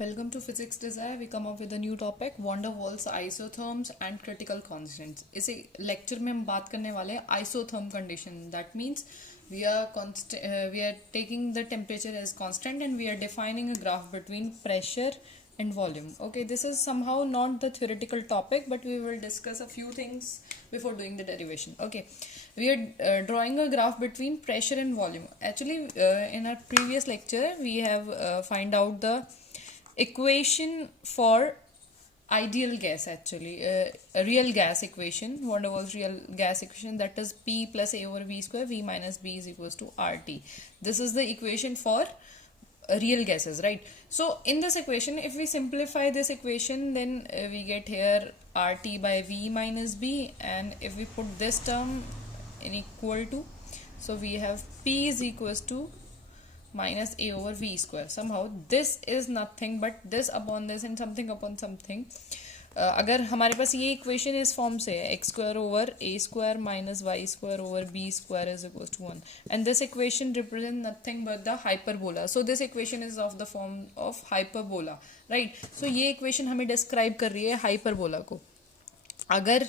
Welcome to Physics Desire. We come up with a new topic, van der Waals isotherms and critical constants. इसे lecture में हम बात करने वाले हैं isotherm condition. That means we are taking the temperature as constant and we are defining a graph between pressure and volume. Okay, this is somehow not the theoretical topic, but we will discuss a few things before doing the derivation. Okay, we are drawing a graph between pressure and volume. Actually, in our previous lecture, we have find out the equation for ideal gas, actually a real gas equation, van der Waals real gas equation, that is P plus A over V square, V minus B is equals to RT. This is the equation for real gases, right? So in this equation, if we simplify this equation, then we get here RT by V minus B, and if we put this term in equal to, so we have P is equals to minus A over V square. Somehow this is nothing but this upon this and something upon something. अगर हमारे पास ये equation इस form से है, X square over A square minus Y square over B square is equal to 1, and this equation represent nothing but the hyperbola. So this equation is of the form of hyperbola, right? So ये equation हमें describe कर रही है hyperbola को. अगर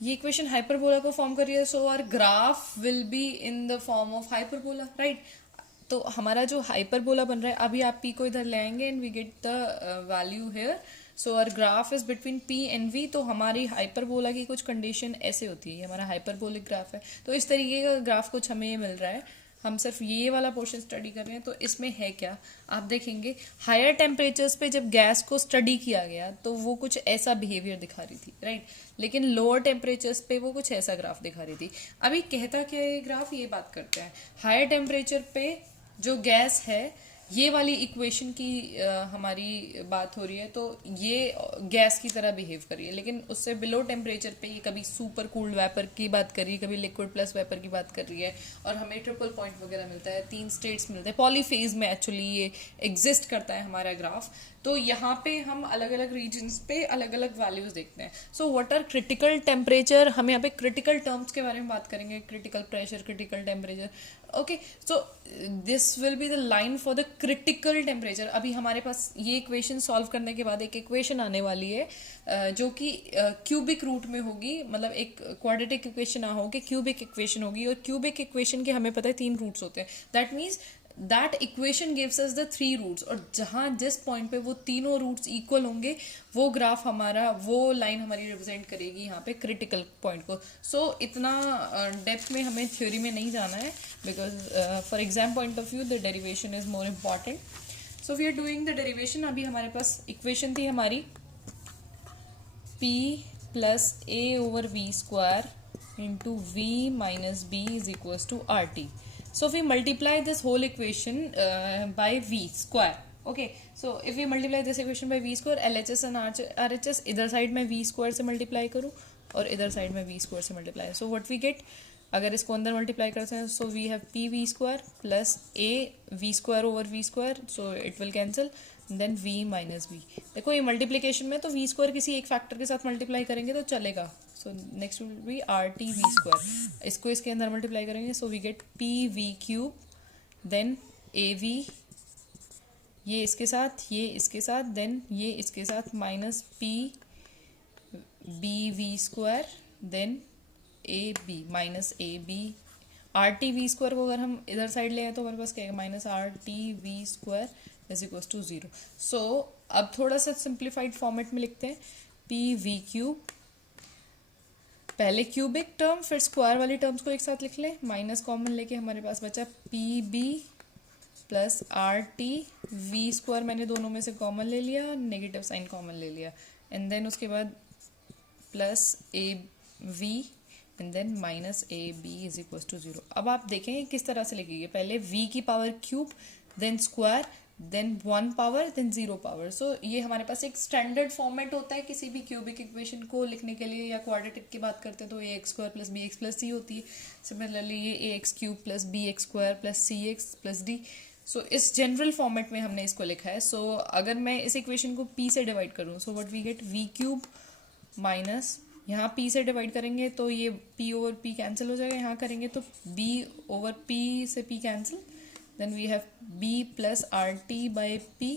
ये equation hyperbola को form कर रही है, so our graph will be in the form of hyperbola, right? तो हमारा जो हाइपरबोला बन रहा है, अभी आप पी को इधर ले आएंगे and we get the value here. So our graph is between P and V. तो हमारी हाइपरबोला की कुछ कंडीशन ऐसे होती है, हमारा हाइपरबोलिक ग्राफ है. तो इस तरीके का ग्राफ कुछ हमें मिल रहा है. हम सिर्फ ये वाला पोर्शन स्टडी कर रहे हैं. तो इसमें है क्या, आप देखेंगे हायर टेम्परेचर्स पे जब गैस को स्टडी किया गया तो वो कुछ ऐसा बिहेवियर दिखा रही थी, राइट? लेकिन लोअर टेम्परेचर्स पे वो कुछ ऐसा ग्राफ दिखा रही थी. अभी कहता क्या है ये ग्राफ, ये बात करते हैं. हायर टेम्परेचर पे जो गैस है, ये वाली इक्वेशन की हमारी बात हो रही है, तो ये गैस की तरह बिहेव कर रही है. लेकिन उससे बिलो टेम्परेचर पे ये कभी सुपर कूल्ड वेपर की बात कर रही है, कभी लिक्विड प्लस वेपर की बात कर रही है, और हमें ट्रिपल पॉइंट वगैरह मिलता है, 3 स्टेट्स मिलते हैं. पॉलीफेज में एक्चुअली ये एग्जिस्ट करता है हमारा ग्राफ. तो यहाँ पे हम अलग अलग रीजन्स पे अलग अलग वैल्यूज देखते हैं. So what are critical temperature, हम यहाँ पे क्रिटिकल टर्म्स के बारे में बात करेंगे, critical pressure, critical temperature. Okay, so this will be the line for the critical temperature. अभी हमारे पास ये इक्वेशन सॉल्व करने के बाद एक इक्वेशन आने वाली है जो कि क्यूबिक रूट में होगी. मतलब एक क्वाड्रेटिक इक्वेशन ना होगी, क्यूबिक इक्वेशन होगी. और क्यूबिक इक्वेशन के हमें पता है 3 रूट्स होते हैं. That means that equation gives us the 3 roots, और जहाँ जिस पॉइंट पे वो तीनों रूट्स इक्वल होंगे, वो ग्राफ हमारा, वो लाइन हमारी रिप्रेजेंट करेगी यहाँ पे क्रिटिकल पॉइंट को. सो इतना डेप्थ में हमें थ्योरी में नहीं जाना है, because for exam point of view the derivation is more important. So we are doing the derivation. अभी हमारे पास इक्वेशन थी हमारी P plus A over V square into V minus B is equals to RT. So if we multiply this whole equation by V square, okay, so if we multiply this equation by V square, LHS and RHS, इधर side में V square से multiply करूँ और इधर side में V square से multiply. So what we get, अगर इसको अंदर multiply करते हैं, so we have P V square plus A V square over V square, so it will cancel, then V minus B. देखो ये multiplication में तो V square किसी एक फैक्टर के साथ multiply करेंगे तो चलेगा. So next will be RT V square. इसको इसके अंदर मल्टीप्लाई करेंगे, so we get P V cube, then AV, ये इसके साथ, ये इसके साथ, देन ये इसके साथ, minus P B V square, then AB minus AB. RT V square को अगर हम इधर साइड ले आए तो हमारे पास क्या है, minus RT V square is equal to 0. So अब थोड़ा सा सिंप्लीफाइड फॉर्मेट में लिखते हैं. P V क्यूब, पहले क्यूबिक टर्म फिर स्क्वायर वाली टर्म्स को एक साथ लिख लें, माइनस कॉमन लेके हमारे पास बचा P B plus RT V square. मैंने दोनों में से कॉमन ले लिया, नेगेटिव साइन कॉमन ले लिया, एंड देन उसके बाद plus AV and then minus AB is equal to 0. अब आप देखें किस तरह से लिखेंगे, पहले V की power cube, then square, then 1 power, then 0 power. So ये हमारे पास एक स्टैंडर्ड फॉर्मेट होता है किसी भी क्यूबिक इक्वेशन को लिखने के लिए. या क्वाड्रेटिक की बात करते हैं तो AX square plus BX plus C होती है. सिमिलरली ये AX cube plus BX square plus CX plus D. सो इस जनरल फॉर्मेट में हमने इसको लिखा है. सो अगर मैं इस इक्वेशन को P से डिवाइड करूँ, so what we get, V cube minus, यहाँ P से डिवाइड करेंगे तो ये P ओवर P कैंसिल हो जाएगा, यहाँ करेंगे तो B ओवर P से P cancel, then we have B plus RT by P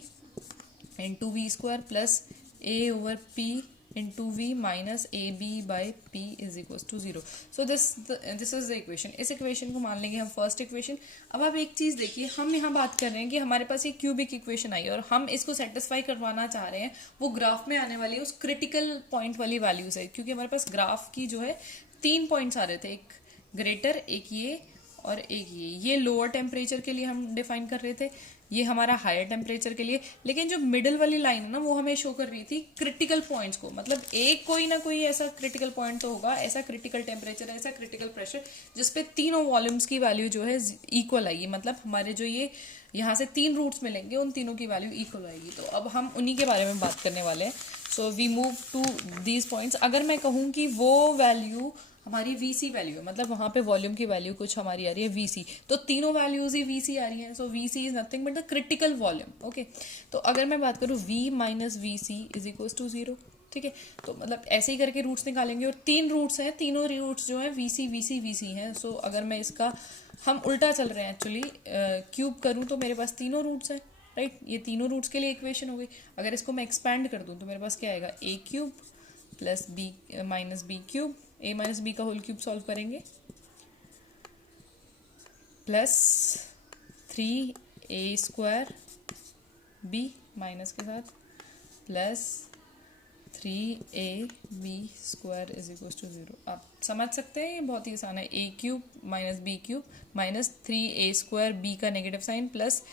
into V square plus A over P into V minus A B by P is equal to zero. So this is the equation. इस इक्वेशन को मान लेंगे हम first equation. अब आप एक चीज़ देखिए, हम यहाँ बात कर रहे हैं कि हमारे पास ये क्यूबिक इक्वेशन आई और हम इसको सेटिस्फाई करवाना चाह रहे हैं वो ग्राफ में आने वाली उस क्रिटिकल पॉइंट वाली वैल्यू से, क्योंकि हमारे पास ग्राफ की जो है 3 पॉइंट्स आ रहे थे, एक ग्रेटर, एक ये और एक ये लोअर टेम्परेचर के लिए हम डिफाइन कर रहे थे, ये हमारा हायर टेम्परेचर के लिए. लेकिन जो मिडिल वाली लाइन है ना वो हमें शो कर रही थी क्रिटिकल पॉइंट्स को, मतलब एक कोई ना कोई ऐसा क्रिटिकल पॉइंट तो होगा, ऐसा क्रिटिकल टेम्परेचर, ऐसा क्रिटिकल प्रेशर जिसपे तीनों वॉल्यूम्स की वैल्यू जो है इक्वल आएगी. मतलब हमारे जो ये यहाँ से 3 रूट्स मिलेंगे उन तीनों की वैल्यू इक्वल आएगी. तो अब हम उन्हीं के बारे में बात करने वाले हैं. So we move to these points. अगर मैं कहूँ कि वो वैल्यू हमारी VC वैल्यू है, मतलब वहाँ पे वॉल्यूम की वैल्यू कुछ हमारी आ रही है VC, तो तीनों वैल्यूज ही VC आ रही हैं. So VC is nothing but the critical volume. Okay, तो अगर मैं बात करूँ V minus VC is equal to 0. ठीक है, तो मतलब ऐसे ही करके रूट्स निकालेंगे और 3 रूट्स हैं, तीनों रूट्स जो है VC VC VC हैं. सो अगर मैं इसका, हम उल्टा चल रहे हैं एक्चुअली, क्यूब करूँ तो मेरे पास तीनों रूट्स हैं, राइट. ये तीनों रूट्स के लिए इक्वेशन हो गई. अगर इसको मैं एक्सपैंड कर दूँ तो मेरे पास क्या आएगा, A cube plus B minus B cube, A minus B का होल क्यूब सॉल्व करेंगे, plus 3A square B minus के साथ plus 3AB square is equal to 0. आप समझ सकते हैं ये बहुत ही आसान है. A cube minus B cube minus 3A square B का negative sign plus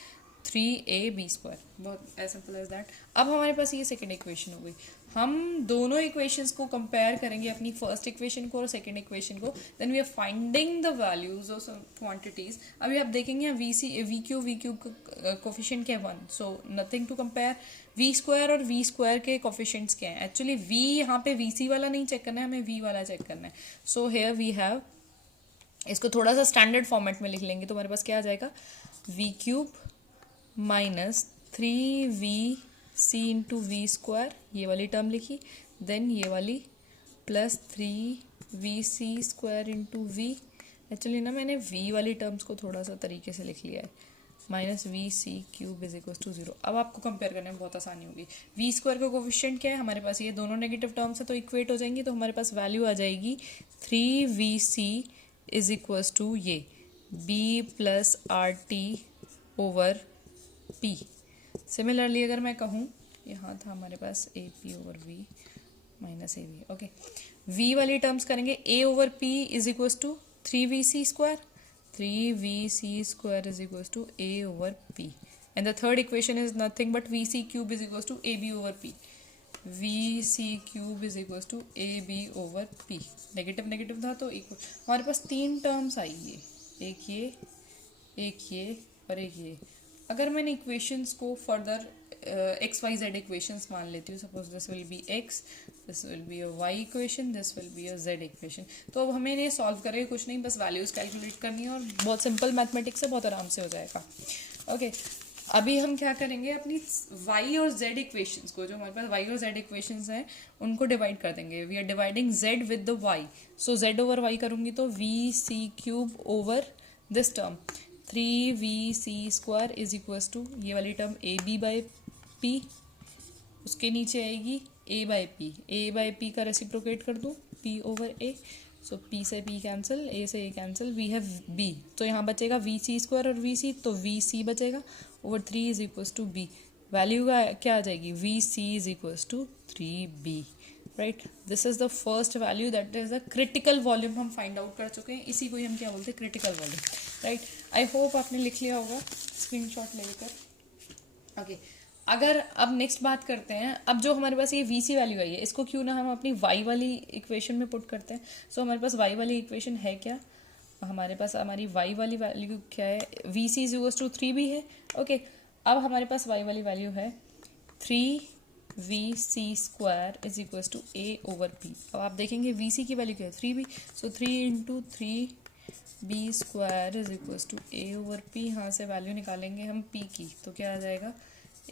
3AB square, बहुत एज सिंपल एज दैट. अब हमारे पास ये सेकेंड इक्वेशन हो गई. हम दोनों इक्वेशंस को कंपेयर करेंगे, अपनी फर्स्ट इक्वेशन को और सेकेंड इक्वेशन को. Then we are finding the values of quantities. अभी आप देखेंगे वी क्यूब का कोफिशिएंट क्या है 1. So nothing to compare. V square और V स्क्वायर के कोफिशिएंट्स क्या हैं. एक्चुअली V यहाँ पे VC वाला नहीं चेक करना है, हमें V वाला चेक करना है. सो हेयर वी हैव, इसको थोड़ा सा स्टैंडर्ड फॉर्मेट में लिख लेंगे तो हमारे पास क्या आ जाएगा, V cube minus 3VC into V square, ये वाली टर्म लिखी, देन ये वाली plus 3VC square into V. Actually ना मैंने V वाली टर्म्स को थोड़ा सा तरीके से लिख लिया है, minus VC cube is equal to 0. अब आपको कंपेयर करने में बहुत आसानी होगी. V स्क्वायर का कोफिशिएंट क्या है हमारे पास, ये दोनों नेगेटिव टर्म्स है तो इक्वेट हो जाएंगी, तो हमारे पास वैल्यू आ जाएगी 3VC इज इक्वल टू ये B plus RT over P. Similarly अगर मैं कहूँ, यहाँ था हमारे पास AP over V minus AB. Okay, V वाली टर्म्स करेंगे, A over P is equal to 3VC square, 3VC square is equal to A over P. And the third equation is nothing but VC cube is equal to AB over P. VC cube is equal to AB over P. Negative negative था तो equal. हमारे पास 3 terms आई है, एक ये और एक ये. अगर मैंने इक्वेशंस को फर्दर XYZ इक्वेशंस मान लेती हूँ, suppose this will B X, this will be a Y equation, this will be a Z equation. तो अब हमें ये सॉल्व करके कुछ नहीं, बस वैल्यूज कैलकुलेट करनी है और बहुत सिंपल मैथमेटिक्स है, बहुत आराम से हो जाएगा. ओके, अभी हम क्या करेंगे, अपनी Y और Z इक्वेशंस को, जो हमारे पास Y और Z इक्वेशंस हैं उनको डिवाइड कर देंगे. We are dividing Z with the Y. सो Z ओवर Y करूँगी तो VC cube over this term 3VC square is equal to ये वाली टर्म AB बाई P, उसके नीचे आएगी A by P. A by P का रेसिप्रोकेट कर दूँ P over A. So P से P कैंसिल, A से A cancel, we have B. तो यहाँ बचेगा VC स्क्वायर और VC, तो VC बचेगा over 3 is equal to B. Value का क्या आ जाएगी, VC is equal to 3B. Right, this is the first value, that is the critical volume हम फाइंड आउट कर चुके हैं. इसी को ही हम क्या बोलते हैं, critical volume. Right, I hope आपने लिख लिया होगा स्क्रीनशॉट लेकर. ओके, अगर अब नेक्स्ट बात करते हैं, अब जो हमारे पास ये VC वैल्यू आई है इसको क्यों ना हम अपनी Y वाली इक्वेशन में पुट करते हैं. सो हमारे पास Y वाली इक्वेशन है क्या, हमारे पास हमारी Y वाली वैल्यू क्या है, VC is equal to 3B है. ओके, अब हमारे पास Y वाली वैल्यू है 3VC square is equal to A over P. अब आप देखेंगे VC की वैल्यू क्या है 3B. So 3 into 3B square is equal to A over P. यहाँ से वैल्यू निकालेंगे हम P की, तो क्या आ जाएगा,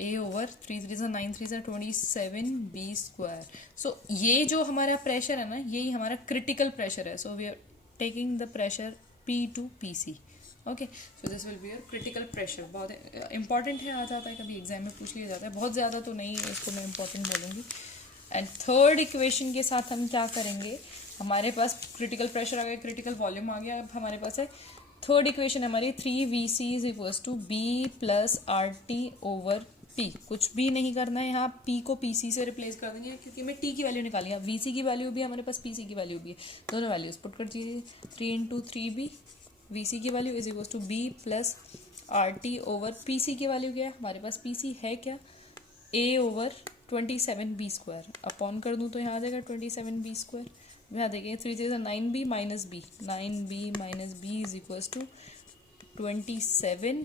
A ओवर 3 3 9 3 27 B स्क्वायर. सो ये जो हमारा प्रेशर है ना, यही हमारा क्रिटिकल प्रेशर है. So we are taking the pressure P to PC. Okay, so this will be your critical pressure. बहुत इंपॉर्टेंट है, आ जाता है कभी एग्जाम में पूछ लिया जाता है, बहुत ज़्यादा तो नहीं है, इसको मैं इंपॉर्टेंट बोलूँगी. एंड थर्ड इक्वेशन के साथ हम क्या करेंगे, हमारे पास क्रिटिकल प्रेशर आ गया, क्रिटिकल वॉल्यूम आ गया. अब हमारे पास है थर्ड इक्वेशन हमारी 3VC is equals to B plus RT over P. कुछ भी नहीं करना है यहाँ, P को PC से रिप्लेस कर देंगे क्योंकि हमें T की वैल्यू निकाली है. VC की वैल्यू भी है हमारे पास, PC की वैल्यू भी है, दोनों वैल्यूज पुट कर दीजिए. 3 × 3B VC की value is equals to B plus RT over PC की वैल्यू क्या है हमारे पास, PC है क्या, A over 27B square. Upon कर दूँ तो यहाँ आ जाएगा 27B स्क्वायर. यहाँ देखिए 3 3 9B minus B, 9B minus B is equals to 27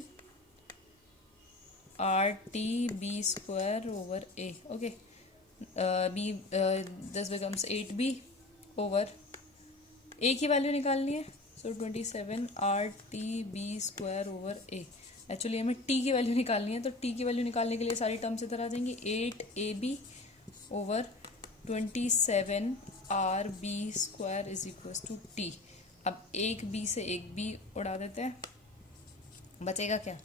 RTB square over A. Okay, B this becomes 8B over A की वैल्यू निकालनी है, so 27 RTB square over A. Actually हमें T की वैल्यू निकालनी है, तो T की वैल्यू निकालने के लिए सारी टर्म्स इधर आ जाएंगी. 8AB over 27 RB square is equals to T. अब एक B से एक B उड़ा देते हैं, बचेगा क्या,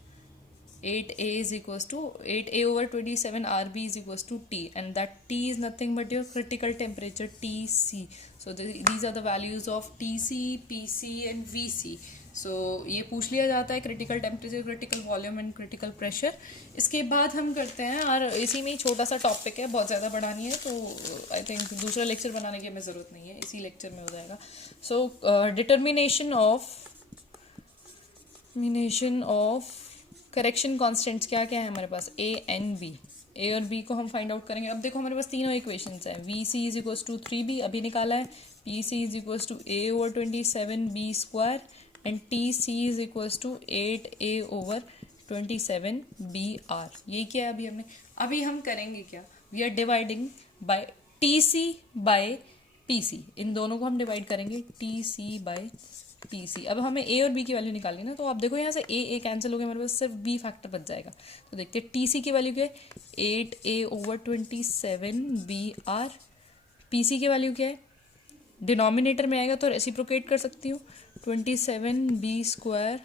8A is equals to 8A over 27 RB is equals to T, and that T is nothing but your critical temperature TC. So these are the values of TC, PC and VC. So ये पूछ लिया जाता है critical temperature, critical volume and critical pressure. इसके बाद हम करते हैं, और इसी में ही छोटा सा टॉपिक है, बहुत ज़्यादा बड़ा नहीं है, तो आई थिंक दूसरा लेक्चर बनाने की हमें ज़रूरत नहीं है, इसी लेक्चर में हो जाएगा. सो डिटर्मिनेशन ऑफ करेक्शन कॉन्स्टेंट्स क्या क्या है हमारे पास, A एंड B. A और B को हम फाइंड आउट करेंगे. अब देखो हमारे पास तीनों इक्वेशंस हैं. VC is equals to 3B अभी निकाला है, PC is equals to A over 27B square and TC is equals to 8A over 27BR. ये क्या है अभी हम करेंगे क्या, we are dividing by TC by PC. इन दोनों को हम डिवाइड करेंगे TC बाय PC. अब हमें A और B की वैल्यू निकालनी ना, तो आप देखो यहाँ से A कैंसिल हो गया, हमारे पास सिर्फ B फैक्टर बच जाएगा. तो देखते हैं TC की वैल्यू क्या है, 8A ओवर 27BR. PC की वैल्यू क्या है, डिनोमिनेटर में आएगा तो रेसिप्रोकेट कर सकती हूँ, 27B स्क्वायर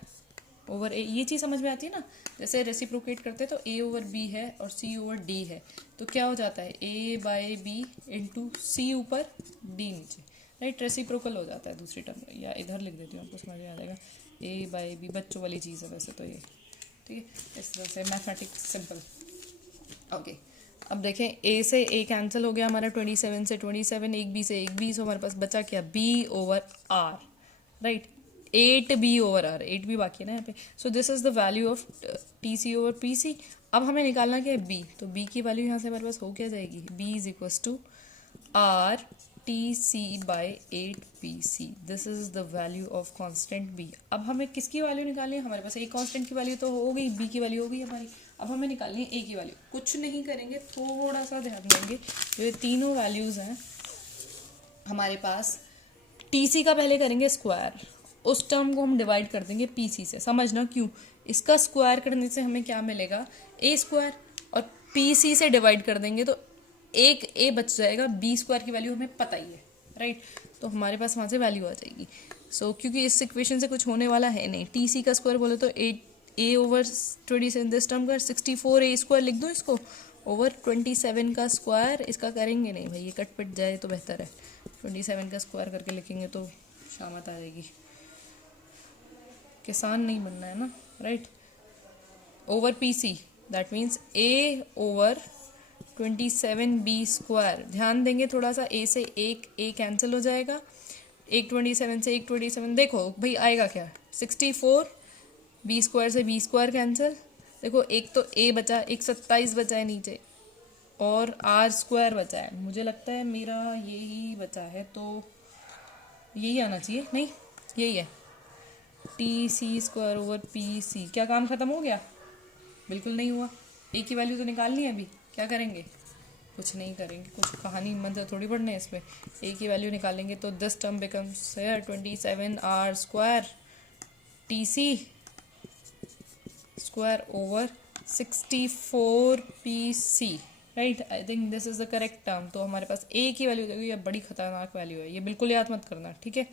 ओवर A. ये चीज़ समझ में आती है ना, जैसे रेसिप्रोकेट करते हैं तो A ओवर B है और C ओवर D है, तो क्या हो जाता है A by B into C ऊपर D नीचे, राइट. रेसिप्रोकल हो जाता है दूसरी टर्म, या इधर लिख देती हूँ आपको समझ में आ जाएगा. A बाई B बच्चों वाली चीज़ है वैसे तो ये, ठीक है, इस तरह से मैथमेटिक्स सिंपल. ओके, अब देखें A से A कैंसिल हो गया हमारा, 27 से 27, एक B से एक B, सो हमारे पास बचा क्या, B over R, right. 8B over R, 8B बाकी है ना यहाँ पे. सो this is the value of TC over PC. अब हमें निकालना क्या है B, तो B की वैल्यू यहाँ से हमारे पास हो क्या जाएगी, B is equals to R TC by 8PC. This is the value of constant B. अब हमें किसकी वैल्यू निकालनी है, हमारे पास एक कांस्टेंट की वैल्यू तो हो गई, B की वैल्यू हो गई हमारी. अब हमें निकालनी है A की वैल्यू. कुछ नहीं करेंगे, थोड़ा सा ध्यान देंगे, जो ये तीनों वैल्यूज हैं हमारे पास, TC का पहले करेंगे स्क्वायर, उस टर्म को हम डिवाइड कर देंगे PC से. समझना क्यों, इसका स्क्वायर करने से हमें क्या मिलेगा, A स्क्वायर, और PC से डिवाइड कर देंगे तो एक A बच जाएगा, B स्क्वायर की वैल्यू हमें पता ही है, राइट. तो हमारे पास वहाँ से वैल्यू आ जाएगी. सो क्योंकि इस इक्वेशन से कुछ होने वाला है नहीं, TC का स्क्वायर बोले तो 8A ओवर 27, दिस टर्म का 64A स्क्वायर लिख दूँ इसको, ओवर 27 का स्क्वायर. इसका करेंगे नहीं भाई, ये कट पिट जाए तो बेहतर है, 27 का स्क्वायर करके लिखेंगे तो शामत आ जाएगी, किसान नहीं बनना है ना, right. Over PC, that means A over 27B square. ध्यान देंगे थोड़ा सा, A से एक A कैंसिल हो जाएगा, एक 27 से एक 27, देखो भाई आएगा क्या, 64, B स्क्वायर से B स्क्वायर कैंसिल, देखो एक तो A बचा, एक 27 बचा है नीचे, और R स्क्वायर बचा है. मुझे लगता है मेरा यही बचा है, तो यही आना चाहिए, नहीं यही है, TC स्क्वायर ओवर PC. क्या काम खत्म हो गया, बिल्कुल नहीं हुआ. A की वैल्यू तो निकालनी है अभी, क्या करेंगे, कुछ नहीं करेंगे, कुछ कहानी मंजर थोड़ी पढ़ने है इसमें. A की वैल्यू निकालेंगे तो this term becomes 27R square TC square over 64PC, right. I think this is the correct term. तो हमारे पास A की वैल्यू देखो, ये बड़ी खतरनाक वैल्यू है, ये बिल्कुल याद मत करना, ठीक है.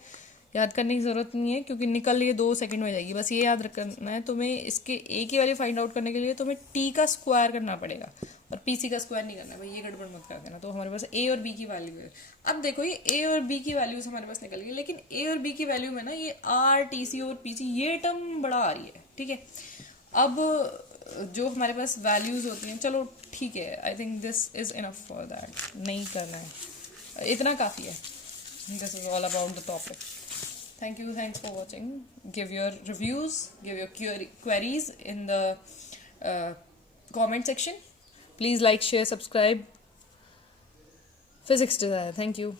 याद करने की ज़रूरत नहीं है क्योंकि निकल ये 2 सेकंड में जाएगी। बस ये याद रखना है तुम्हें, इसके ए की वैल्यू फाइंड आउट करने के लिए तुम्हें टी का स्क्वायर करना पड़ेगा और पीसी का स्क्वायर नहीं करना है भाई, ये गड़बड़ मत कर देना। तो हमारे पास ए और बी की वैल्यू है। अब देखो ये ए और बी की वैल्यूज हमारे पास निकल गई, लेकिन ए और बी की वैल्यू में ना ये आर टी सी और पी सी ये टर्म बड़ा आ रही है, ठीक है। अब जो हमारे पास वैल्यूज होती हैं, चलो ठीक है, I think this is enough for that, नहीं करना है, इतना काफ़ी है। This is all about the topic. Thank you, thanks for watching. Give your reviews, give your queries in the comment section. Please like, share, subscribe. Physics Desire. Thank you.